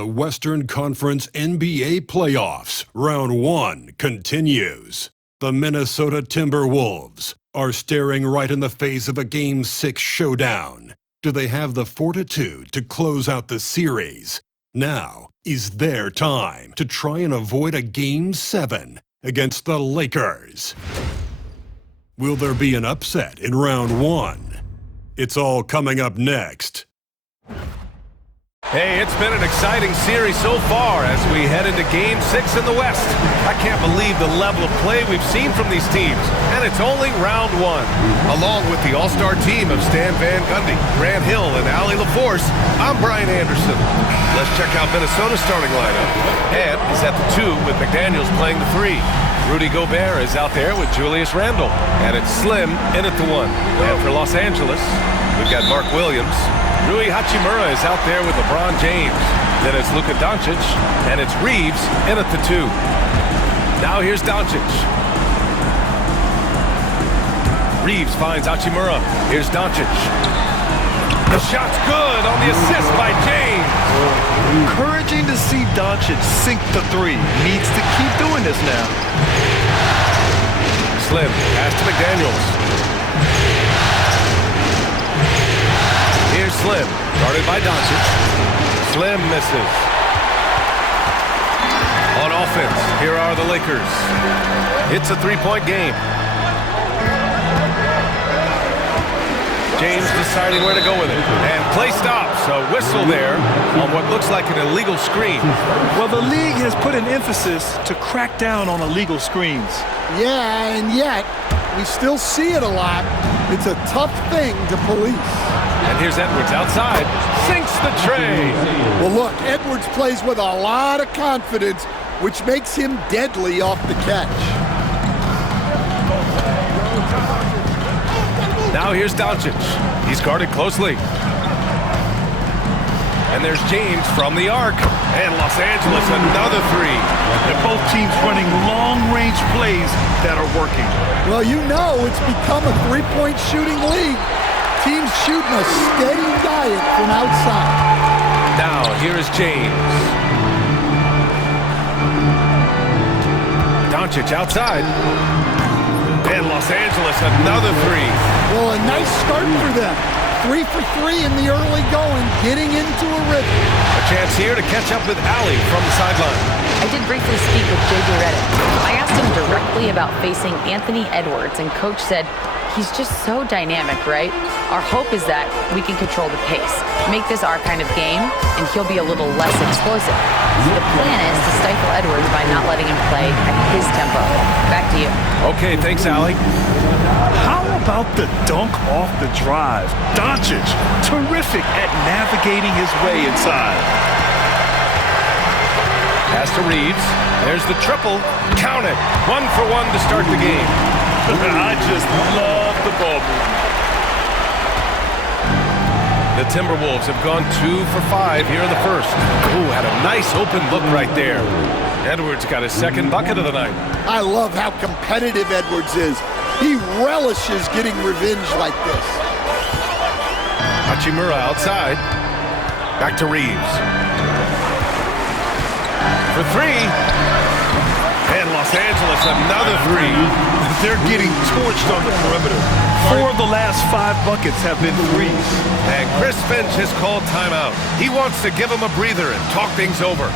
The Western Conference NBA Playoffs, Round 1 continues. The Minnesota Timberwolves are staring right in the face of a Game 6 showdown. Do they have the fortitude to close out the series? Now is their time to try and avoid a Game 7 against the Lakers. Will there be an upset in Round 1? It's all coming up next. Hey, it's been an exciting series so far as we head into Game 6 in the West. I can't believe the level of play we've seen from these teams, and it's only Round 1. Along with the all-star team of Stan Van Gundy, Grant Hill, and Allie LaForce, I'm Brian Anderson. Let's check out Minnesota's starting lineup. Ed is at the 2 with McDaniels playing the 3. Rudy Gobert is out there with Julius Randle, and it's Slim in at the 1. And for Los Angeles, we've got Mark Williams. Rui Hachimura is out there with LeBron James. Then it's Luka Doncic, and it's Reeves in at the 2. Now here's Doncic. Reeves finds Hachimura. Here's Doncic. The shot's good on the assist by James. Encouraging to see Doncic sink the 3. Needs to keep doing this now. Slim, pass to McDaniels. Here's Slim, guarded by Doncic. Slim misses. On offense, here are the Lakers. It's a 3-point game. James deciding where to go with it. And play stops. A whistle there on what looks like an illegal screen. Well, the league has put an emphasis to crack down on illegal screens. Yeah, and yet, we still see it a lot. It's a tough thing to police. And here's Edwards outside. Sinks the tray. Well, look, Edwards plays with a lot of confidence, which makes him deadly off the catch. Now here's Doncic. He's guarded closely. And there's James from the arc. And Los Angeles, another 3. They're both teams running long-range plays that are working. Well, you know it's become a three-point shooting league. Teams shooting a steady diet from outside. Now, here is James. Doncic outside. And Los Angeles, another 3. Well, a nice start for them. 3 for 3 in the early going, getting into a rhythm. A chance here to catch up with Allie from the sideline. I did briefly speak with J.J. Redick. I asked him directly about facing Anthony Edwards, and Coach said, he's just so dynamic, right? Our hope is that we can control the pace, make this our kind of game, and he'll be a little less explosive. The plan is to stifle Edwards by not letting him play at his tempo. Back to you. Okay, thanks, Allie. How about the dunk off the drive? Doncic, terrific at navigating his way inside. Pass to Reeves. There's the triple. Count it. 1 for 1 to start the game. I just love the ball movement. The Timberwolves have gone 2 for 5 here in the first. Ooh, had a nice open look right there. Edwards got his second bucket of the night. I love how competitive Edwards is. He relishes getting revenge like this. Hachimura outside. Back to Reeves. For 3. And Los Angeles, another 3. They're getting torched on the perimeter. 4 of the last 5 buckets have been threes. And Chris Finch has called timeout. He wants to give him a breather and talk things over.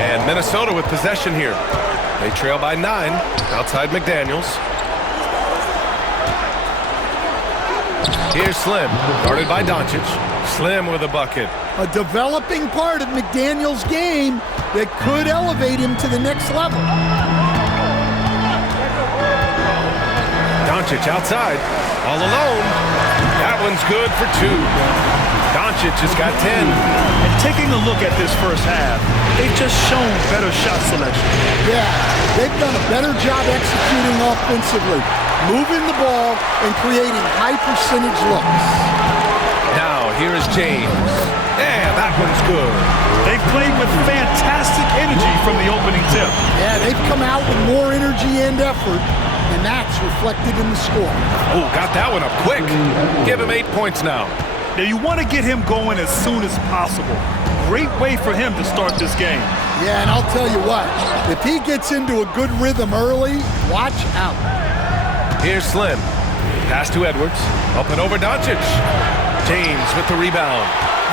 And Minnesota with possession here. They trail by 9 outside McDaniels. Here's Slim, guarded by Doncic. Slim with a bucket. A developing part of McDaniels' game that could elevate him to the next level. Doncic outside, all alone. That one's good for 2. Doncic has got 10. And taking a look at this first half, they've just shown better shot selection. Yeah, they've done a better job executing offensively, moving the ball and creating high percentage looks. Now, here is James. And that one's good. They've played with fantastic energy from the opening tip. Yeah, they've come out with more energy and effort, and that's reflected in the score. Oh, got that one up quick. Give him 8 points now. Now, you want to get him going as soon as possible. Great way for him to start this game. Yeah, and I'll tell you what, if he gets into a good rhythm early, watch out. Here's Slim. Pass to Edwards. Up and over Doncic. James with the rebound.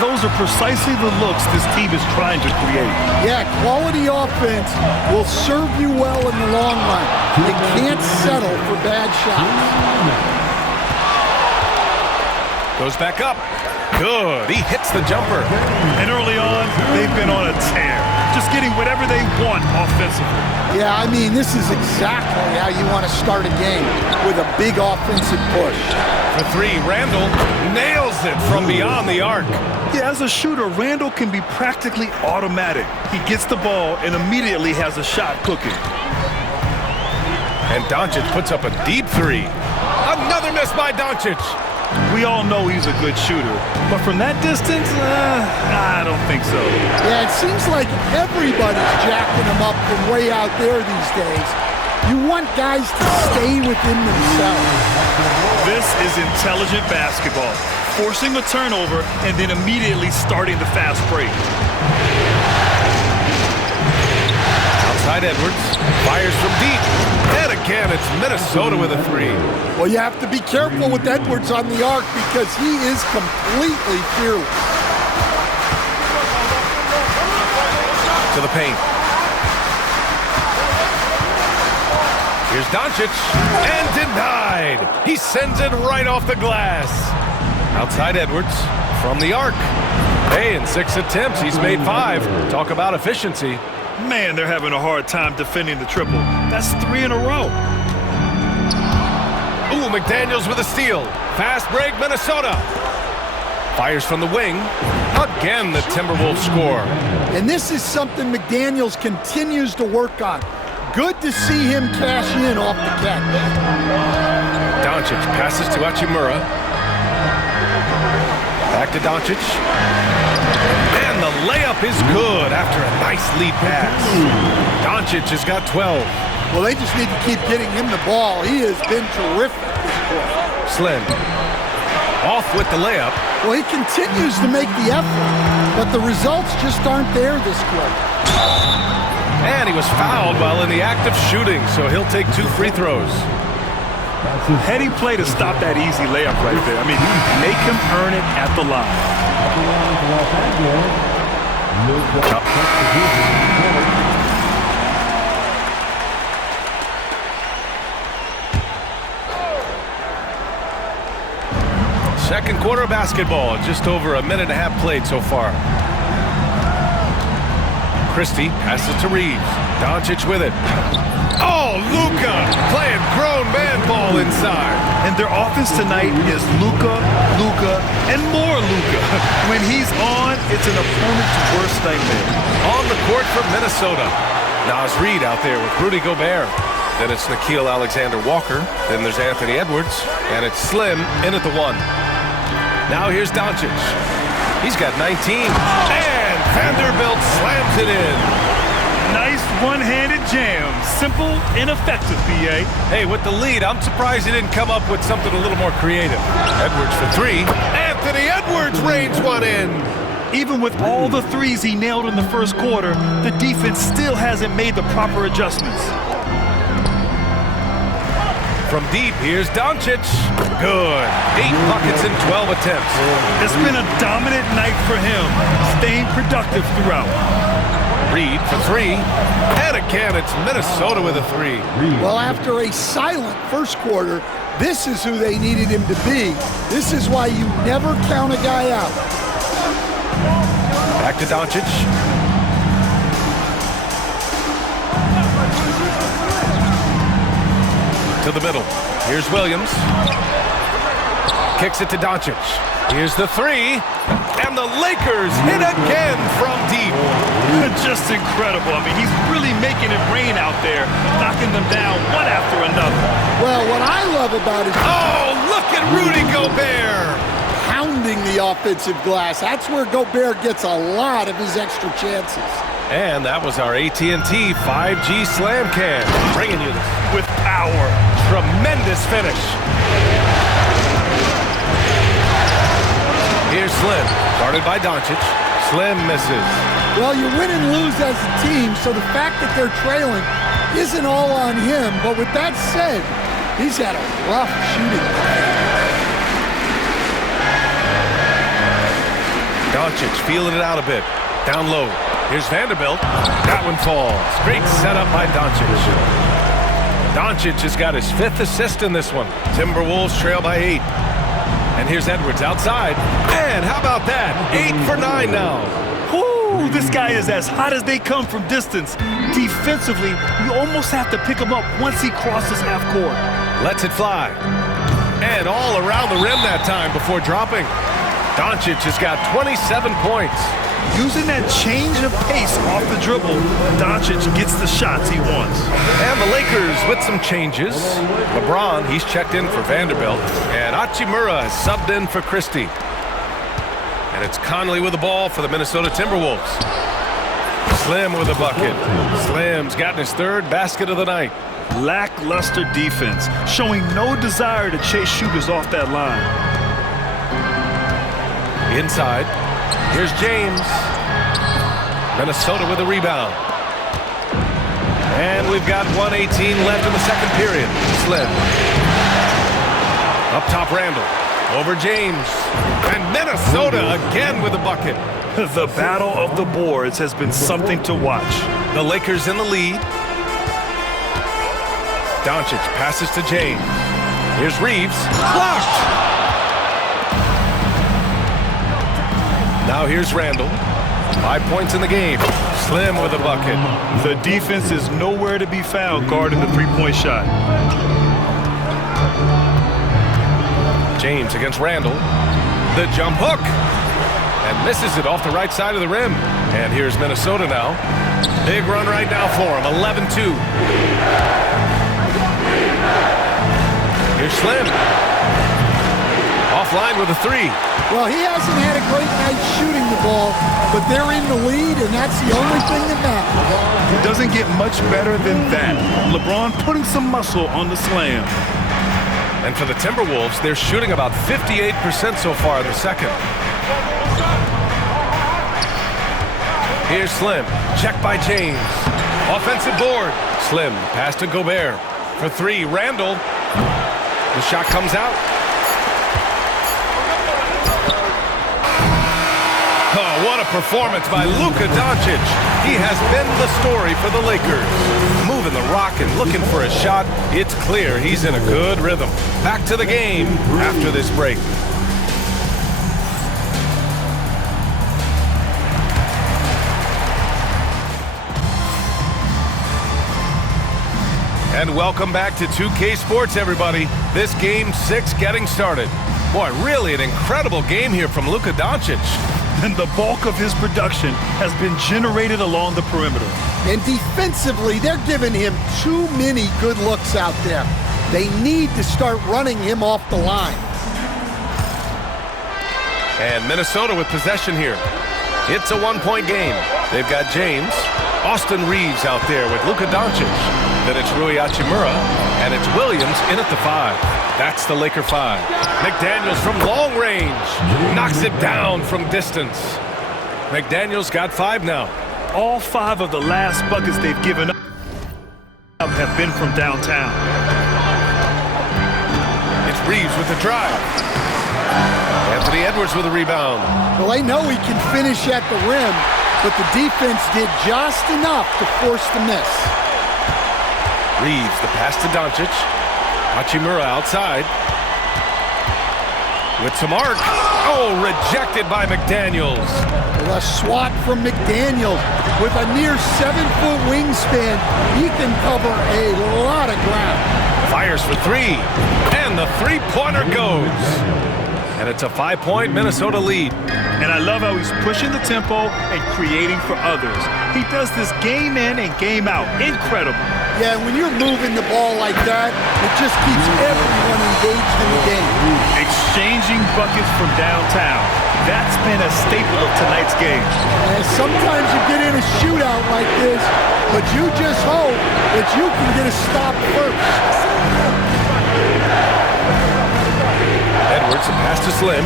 Those are precisely the looks this team is trying to create. Yeah, quality offense will serve you well in the long run. You can't settle for bad shots. Goes back up. Good. He hits the jumper. And early on, they've been on a tear. Just getting whatever they want offensively. Yeah, I mean, this is exactly how you want to start a game, with a big offensive push. For 3, Randall nails it from beyond the arc. Yeah, as a shooter, Randall can be practically automatic. He gets the ball and immediately has a shot cooking. And Doncic puts up a deep 3. Another miss by Doncic. We all know he's a good shooter, but from that distance, I don't think so. Yeah, it seems like everybody's jacking him up from way out there these days. You want guys to stay within themselves. This is intelligent basketball, forcing a turnover and then immediately starting the fast break. Outside Edwards, fires from deep. And again, it's Minnesota with a 3. Well, you have to be careful with Edwards on the arc because he is completely fearless. To the paint. Here's Doncic, and denied. He sends it right off the glass. Outside Edwards, from the arc. Hey, in 6 attempts, he's made 5. Talk about efficiency. Man, they're having a hard time defending the triple. That's 3 in a row. Ooh, McDaniels with a steal. Fast break, Minnesota. Fires from the wing. Again, the Timberwolves score. And this is something McDaniels continues to work on. Good to see him cash in off the catch. Doncic passes to Hachimura. Back to Doncic. And the layup is good after a nice lead pass. Doncic has got 12. Well, they just need to keep getting him the ball. He has been terrific this quarter. Slim. Off with the layup. Well, he continues to make the effort, but the results just aren't there this quarter. And he was fouled while in the act of shooting, so he'll take 2 free throws. Heady play to stop that easy layup right there. I mean, make him earn it at the line. Second quarter basketball, just over a minute and a half played so far. Christie passes to Reeves. Doncic with it. Oh, Luka playing grown man ball inside. And their offense tonight is Luka, and more Luka. When he's on, it's an opponent's worst nightmare. On the court for Minnesota. Naz Reid out there with Rudy Gobert. Then it's Nickeil Alexander-Walker. Then there's Anthony Edwards. And it's Slim in at the 1. Now here's Doncic. He's got 19. And Vanderbilt slams it in. Nice one-handed jam. Simple and effective, B.A. Hey, with the lead, I'm surprised he didn't come up with something a little more creative. Edwards for 3. Anthony Edwards rains one in. Even with all the threes he nailed in the first quarter, the defense still hasn't made the proper adjustments. From deep, here's Doncic. Good. 8 buckets in 12 attempts. It's been a dominant night for him, staying productive throughout. Reed for 3. And again, it's Minnesota with a 3. Well, after a silent first quarter, this is who they needed him to be. This is why you never count a guy out. Back to Doncic. To the middle. Here's Williams. Kicks it to Doncic. Here's the 3. And the Lakers hit again from deep. Just incredible. I mean, he's really making it rain out there, knocking them down one after another. Well, what I love about it, Oh, look at Rudy Gobert. pounding the offensive glass. That's where Gobert gets a lot of his extra chances. And that was our AT&T 5G Slam Cam. Bringing you this With power. tremendous finish. Here's Slim, guarded by Doncic. Slim misses. Well, you win and lose as a team, so the fact that they're trailing isn't all on him. But with that said, he's had a rough shooting day. Doncic feeling it out a bit. Down low. Here's Vanderbilt. That one falls. Great setup by Doncic. Doncic has got his 5th assist in this one. Timberwolves trail by 8. And here's Edwards outside. And how about that? 8 for 9 now. Whoo, this guy is as hot as they come from distance. Defensively, you almost have to pick him up once he crosses half court. Lets it fly. And all around the rim that time before dropping. Doncic has got 27 points. Using that change of pace off the dribble, Doncic gets the shots he wants. And the Lakers with some changes. LeBron, he's checked in for Vanderbilt. And Hachimura has subbed in for Christie. And it's Conley with the ball for the Minnesota Timberwolves. Slim with a bucket. Slim's gotten his 3rd basket of the night. Lackluster defense, showing no desire to chase shooters off that line. Inside. Here's James. Minnesota with a rebound. And we've got 1:18 left in the second period. Slim. Up top, Randall. Over James. And Minnesota again with a bucket. The battle of the boards has been something to watch. The Lakers in the lead. Doncic passes to James. Here's Reeves. Blocked. Now here's Randall. 5 points in the game. Slim with a bucket. The defense is nowhere to be found guarding the three-point shot. James against Randall. The jump hook. And misses it off the right side of the rim. And here's Minnesota now. Big run right now for him. 11-2. Here's Slim. Offline with a 3. Well, he hasn't had a great night shooting the ball, but they're in the lead, and that's the only thing that matters. It doesn't get much better than that. LeBron putting some muscle on the slam. And for the Timberwolves, they're shooting about 58% so far in the second. Here's Slim. Check by James. Offensive board. Slim. Pass to Gobert. For 3, Randall. The shot comes out. Oh, what a performance by Luka Doncic. He has been the story for the Lakers. Moving the rock and looking for a shot. It's clear he's in a good rhythm. Back to the game after this break. And welcome back to 2K Sports, everybody. This Game 6 getting started. Boy, really an incredible game here from Luka Doncic. And the bulk of his production has been generated along the perimeter. And defensively, they're giving him too many good looks out there. They need to start running him off the line. And Minnesota with possession here. It's a 1-point game. They've got James. Austin Reeves out there with Luka Doncic. Then it's Rui Hachimura. And it's Williams in at the 5. That's the Laker 5. McDaniels from long range. Knocks it down from distance. McDaniels got 5 now. All 5 of the last buckets they've given up have been from downtown. It's Reeves with the drive. Anthony Edwards with a rebound. Well, they know he can finish at the rim, but the defense did just enough to force the miss. Reeves, the pass to Doncic. Hachimura outside. With some arc. Oh, rejected by McDaniels. Well, a swat from McDaniels. With a near 7-foot wingspan, he can cover a lot of ground. Fires for 3. And the three-pointer goes. And it's a 5-point Minnesota lead. And I love how he's pushing the tempo and creating for others. He does this game in and game out. Incredible. Yeah, when you're moving the ball like that, it just keeps everyone engaged in the game. Exchanging buckets from downtown. That's been a staple of tonight's game. And sometimes you get in a shootout like this, but you just hope that you can get a stop first. Edwards, a pass to Slim.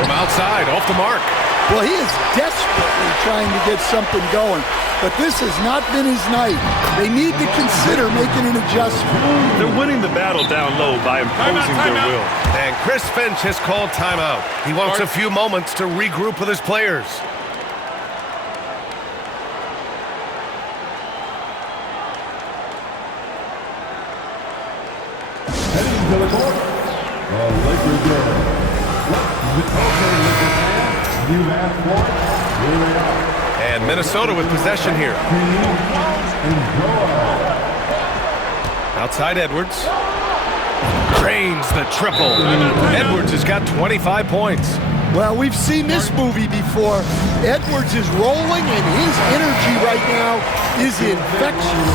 From outside, off the mark. Well, he is desperately trying to get something going, but this has not been his night. They need to consider making an adjustment. They're winning the battle down low by imposing their will. And Chris Finch has called timeout. He wants a few moments to regroup with his players. Heading to the court, the Lakers game. You have one. Here they are. And Minnesota with possession here. Outside Edwards. Drains the triple. Edwards has got 25 points. Well, we've seen this movie before. Edwards is rolling, and his energy right now is infectious.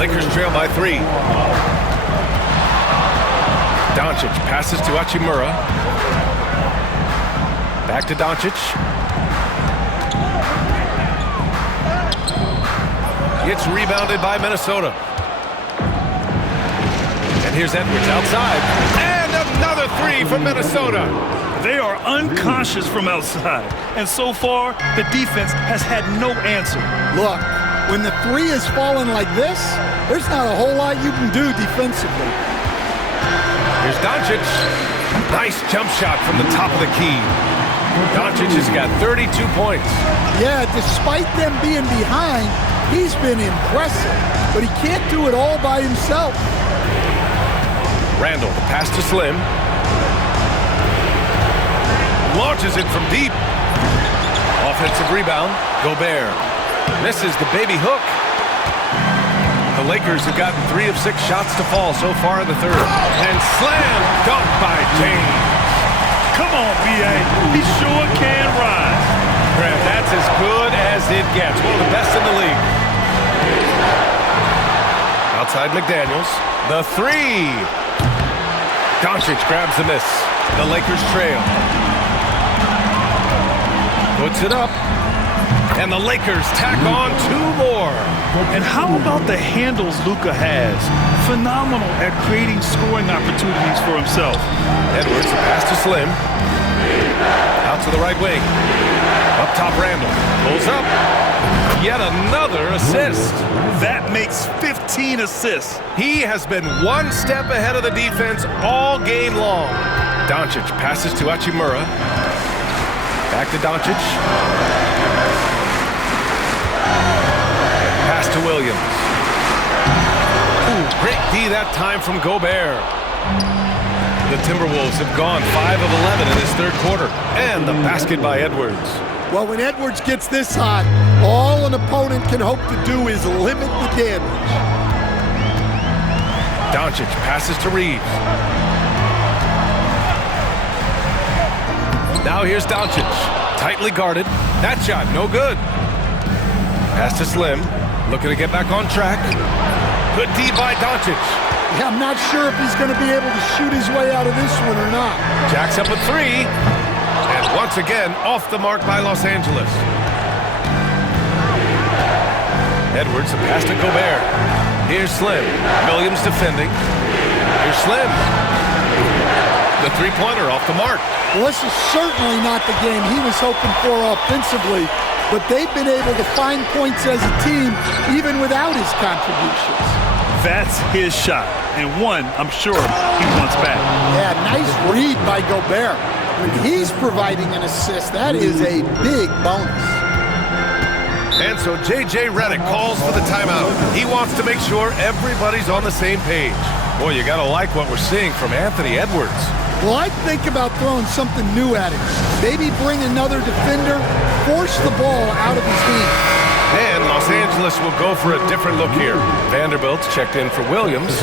Lakers trail by 3. Doncic passes to Hachimura. Back to Doncic. It's rebounded by Minnesota. And here's Edwards outside. And another 3 from Minnesota. They are unconscious from outside. And so far, the defense has had no answer. Look, when the 3 is falling like this, there's not a whole lot you can do defensively. Here's Doncic. Nice jump shot from the top of the key. Doncic has got 32 points. Yeah, despite them being behind, he's been impressive, but he can't do it all by himself. Randall, the pass to Slim. Launches it from deep. Offensive rebound. Gobert misses the baby hook. The Lakers have gotten 3 of 6 shots to fall so far in the third. And slam dunk by James. Come on, B.A. He sure can rise. Graham, that's as good as it gets. One of the best in the league. Outside McDaniels. The 3. Doncic grabs the miss. The Lakers trail. Puts it up. And the Lakers tack on 2 more. And how about the handles Luka has? Phenomenal at creating scoring opportunities for himself. Edwards, a pass to Slim. Out to the right wing. Up top, Randall. Pulls up. Yet another assist. That makes 15 assists. He has been 1 step ahead of the defense all game long. Doncic passes to Hachimura. Back to Doncic. Pass to Williams. Ooh, great D that time from Gobert. The Timberwolves have gone 5 of 11 in this third quarter. And the basket by Edwards. Well, when Edwards gets this hot, all an opponent can hope to do is limit the damage. Doncic passes to Reeves. Now here's Doncic. Tightly guarded. That shot, no good. Pass to Slim. Looking to get back on track. Good D by Doncic. Yeah, I'm not sure if he's going to be able to shoot his way out of this one or not. Jacks up a 3. And once again, off the mark by Los Angeles. Edwards, a pass to Gobert. Here's Slim. Williams defending. Here's Slim. The 3-pointer off the mark. Well, this is certainly not the game he was hoping for offensively, but they've been able to find points as a team even without his contributions. That's his shot, and one I'm sure he wants back. Yeah, nice read by Gobert. When he's providing an assist, that is a big bonus. And so J.J. Redick calls for the timeout. He wants to make sure everybody's on the same page. Boy, you got to like what we're seeing from Anthony Edwards. Well, I'd think about throwing something new at him. Maybe bring another defender, force the ball out of his hands. And Los Angeles will go for a different look here. Vanderbilt's checked in for Williams.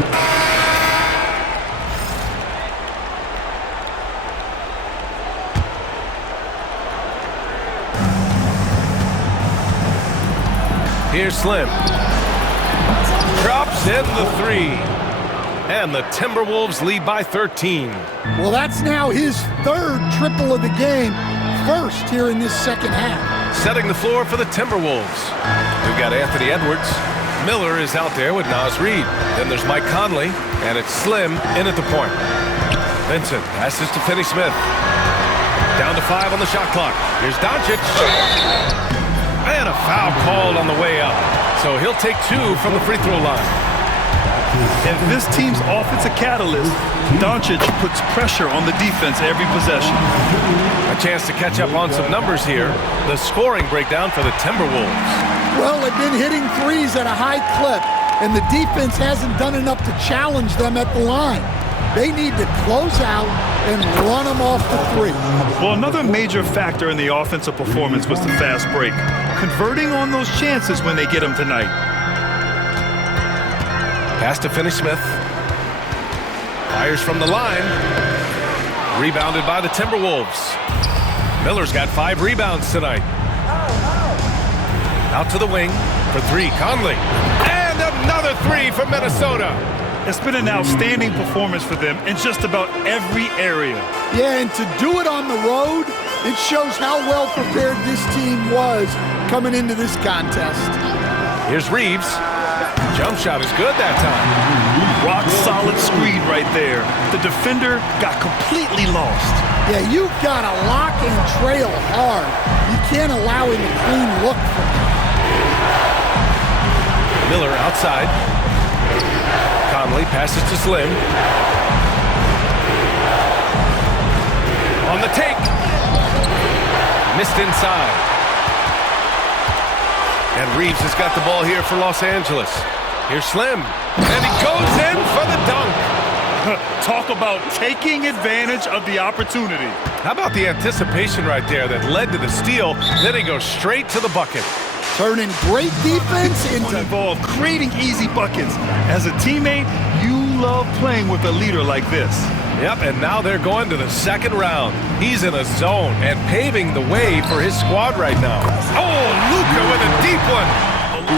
Here's Slim. Drops in the 3. And the Timberwolves lead by 13. Well, that's now his third triple of the game, first here in this second half. Setting the floor for the Timberwolves. We've got Anthony Edwards. Miller is out there with Naz Reid. Then there's Mike Conley, and it's Slim in at the point. Vincent passes to Finney-Smith. Down to 5 on the shot clock. Here's Doncic. And a foul called on the way up. So he'll take 2 from the free throw line. And this team's offensive catalyst, Doncic puts pressure on the defense every possession. A chance to catch up on some numbers here. The scoring breakdown for the Timberwolves. Well, they've been hitting threes at a high clip, and the defense hasn't done enough to challenge them at the line. They need to close out and run them off the 3. Well, another major factor in the offensive performance was the fast break. Converting on those chances when they get them tonight. Pass to Finney-Smith. Fires from the line. Rebounded by the Timberwolves. Miller's got 5 rebounds tonight. Out to the wing for 3, Conley. And another 3 for Minnesota. It's been an outstanding performance for them in just about every area. Yeah, and to do it on the road, it shows how well prepared this team was coming into this contest. Here's Reeves. Jump shot is good that time. Rock solid screen right there. The defender got completely lost. Yeah, you've got to lock and trail hard. You can't allow him a clean look from him. Miller outside. Conley passes to Slim. On the take. Missed inside. And Reeves has got the ball here for Los Angeles. Here's Slim. And he goes in for the dunk. Talk about taking advantage of the opportunity. How about the anticipation right there that led to the steal? Then he goes straight to the bucket. Turning great defense into Involved creating easy buckets. As a teammate, you love playing with a leader like this. Yep, and now they're going to the second round. He's in a zone and paving the way for his squad right now. Oh, Luka with a deep one.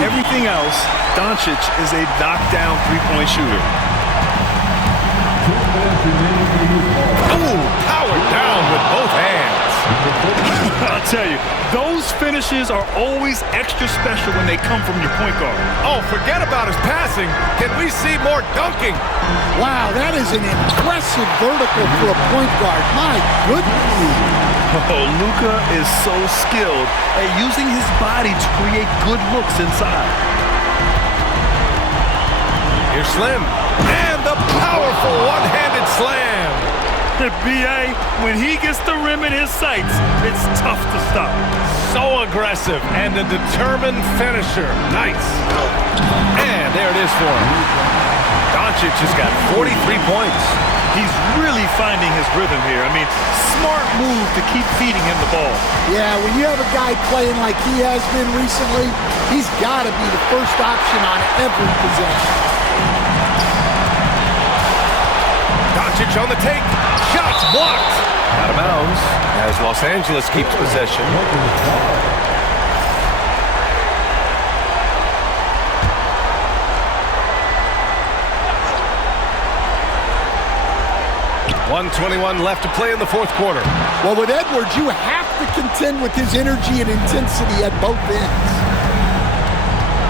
Everything else, Doncic is a knockdown three-point shooter. Oh, powered down with both hands. I'll tell you, those finishes are always extra special when they come from your point guard. Oh, forget about his passing. Can we see more dunking? wow, that is an impressive vertical for a point guard. My goodness. Oh, Luka is so skilled at using his body to create good looks inside. Here's Slim. And the powerful one-handed slam. B.A., when he gets the rim in his sights, it's tough to stop. So aggressive and a determined finisher. Nice. And there it is for him. Doncic has got 43 points. He's really finding his rhythm here. I mean, smart move to keep feeding him the ball. Yeah, when you have a guy playing like he has been recently, he's got to be the first option on every possession. Doncic on the take. Shots blocked. Out of bounds as Los Angeles keeps possession. .121 left to play in the fourth quarter. Well, with Edwards, you have to contend with his energy and intensity at both ends.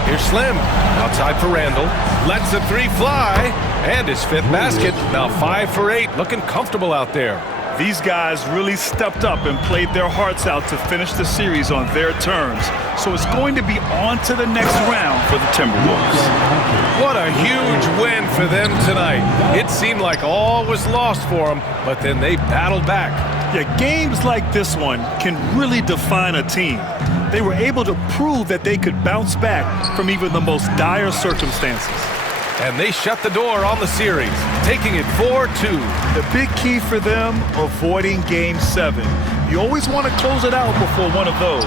Here's Slim. Outside for Randall. Lets the 3 fly. And his 5th basket. Now 5 for 8. Looking comfortable out there. These guys really stepped up and played their hearts out to finish the series on their terms. So it's going to be on to the next round for the Timberwolves. What a huge win for them tonight. It seemed like all was lost for them, but then they battled back. Yeah, games like this one can really define a team. They were able to prove that they could bounce back from even the most dire circumstances. And they shut the door on the series, taking it 4-2. The big key for them, avoiding Game 7. You always want to close it out before one of those.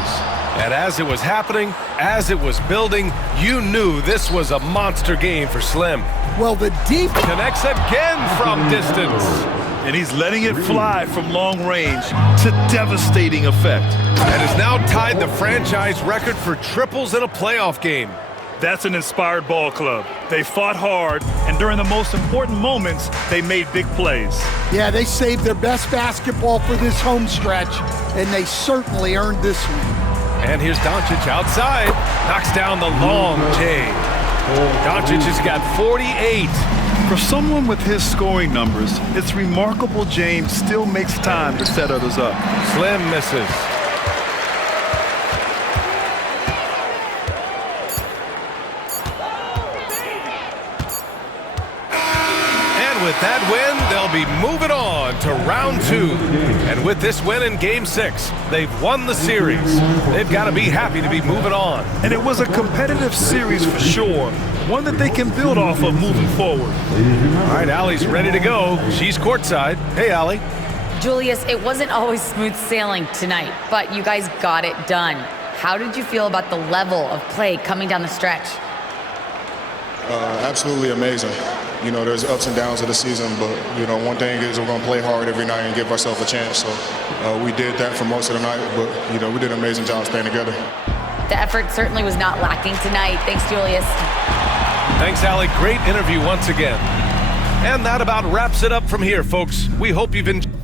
And as it was happening, as it was building, you knew this was a monster game for Slim. Well, the deep Connects again from distance. And he's letting it fly from long range to devastating effect. And has now tied the franchise record for triples in a playoff game. That's an inspired ball club. They fought hard, and during the most important moments, they made big plays. Yeah, they saved their best basketball for this home stretch, and they certainly earned this one. And here's Doncic outside. Knocks down the long J. Doncic has got 48. For someone with his scoring numbers, it's remarkable James still makes time to set others up. Slim misses. And with that win, they'll be moving on to round 2. And with this win in Game 6, they've won the series. They've got to be happy to be moving on. And it was a competitive series for sure, one that they can build off of moving forward. All right, Allie's ready to go. She's courtside. Hey, Allie. Julius, it wasn't always smooth sailing tonight, but you guys got it done. How did you feel about the level of play coming down the stretch? Absolutely amazing. You know, there's ups and downs of the season, but, you know, one thing is we're going to play hard every night and give ourselves a chance. So we did that for most of the night, but, you know, we did an amazing job staying together. The effort certainly was not lacking tonight. Thanks, Julius. Thanks, Allie. Great interview once again. And that about wraps it up from here, folks. We hope you've enjoyed.